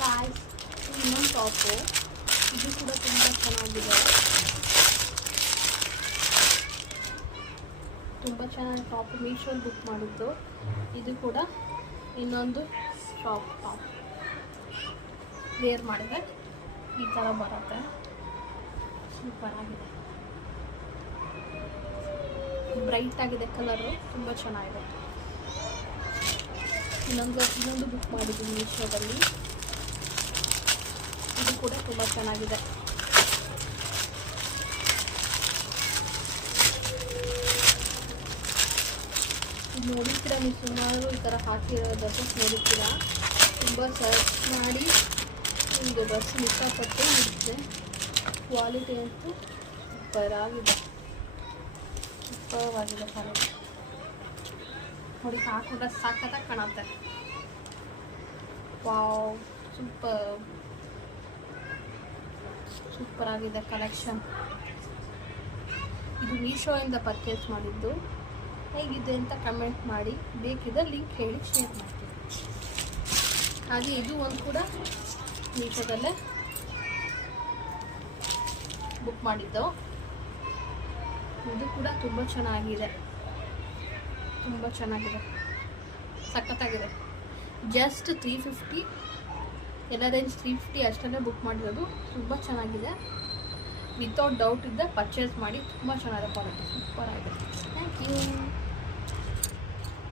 Guys, ಇನ್ನೊಂದು top, ಇದು ಕೂಡ ತುಂಬ ಚೆನ್ನಾಗಿದೆ. ತುಂಬ ಚೆನ್ನಾಗಿ ಟಾಪ್ ಮೀಶೋಲ್ಲಿ ಬುಕ್ ಮಾಡಿದ್ದು. ಇದು ಕೂಡ ಇನ್ನೊಂದು ಟಾಪ್ ವೇರ್ ಮಾಡಿದರೆ ಈ ಥರ ಬರುತ್ತೆ. ಸೂಪರ್ ಆಗಿದೆ, ಬ್ರೈಟ್ ಆಗಿದೆ ಕಲರು, ತುಂಬ ಚೆನ್ನಾಗಿದೆ. ಇನ್ನೊಂದು ಬುಕ್ ಮಾಡಿದ್ದೀನಿ ಮೀಶೋದಲ್ಲಿ. ಇದು ಕೂಡ ತುಂಬ ಚೆನ್ನಾಗಿದೆ. ಇದು ನೋಡಿರ್ತೀರ ನೀವು, ಸುಮಾರು ಈ ಥರ ಹಾಕಿರೋ ಡ್ರೆಸ್ಸಸ್ ನೋಡಿರ್ತೀರ. ತುಂಬ ಸರ್ಚ್ ಮಾಡಿ ನಿಮಗೆ ಡ್ರೆಸ್ ಇಷ್ಟಪಟ್ಟು ಇರುತ್ತೆ. ಕ್ವಾಲಿಟಿ ಅಂತೂ ಸೂಪರಾಗಿದೆ, ಸೂಪರ್ವಾಗಿದೆ ಕಲರ್ ನೋಡಿ. ಹಾಕೊಂಡ್ರೆ ಸಾಕತ್ತಾಗಿ ಕಾಣುತ್ತೆ. ವಾವ್, ಸೂಪರ್ ಆಗಿದೆ ಕಲೆಕ್ಷನ್. ಇದು ಮೀಶೋಯಿಂದ ಪರ್ಚೇಸ್ ಮಾಡಿದ್ದು. ಹೇಗಿದೆ ಅಂತ ಕಮೆಂಟ್ ಮಾಡಿ, ಬೇಕಿದ್ರೆ ಲಿಂಕ್ ಹೇಳಿ ಶೇರ್ ಮಾಡ್ತೀನಿ. ಹಾಗೆ ಇದು ಒಂದು ಕೂಡ ಮೀಶೋದಲ್ಲೇ ಬುಕ್ ಮಾಡಿದ್ದು. ಇದು ಕೂಡ ತುಂಬ ಚೆನ್ನಾಗಿದೆ, ಸಖತ್ತಾಗಿದೆ. ಜಸ್ಟ್ 350, ಎಲ್ಲ ರೇಂಜ್ 350 ಅಷ್ಟಲ್ಲೇ ಬುಕ್ ಮಾಡಿರೋದು. ತುಂಬ ಚೆನ್ನಾಗಿದೆ, ವಿತೌಟ್ ಡೌಟ್ ಇದ್ದ ಪರ್ಚೇಸ್ ಮಾಡಿ. ತುಂಬ ಚೆನ್ನಾಗಿದೆ ಕ್ವಾಲಿಟಿ, ಸೂಪರ್ ಆಗಿದೆ. Thank you.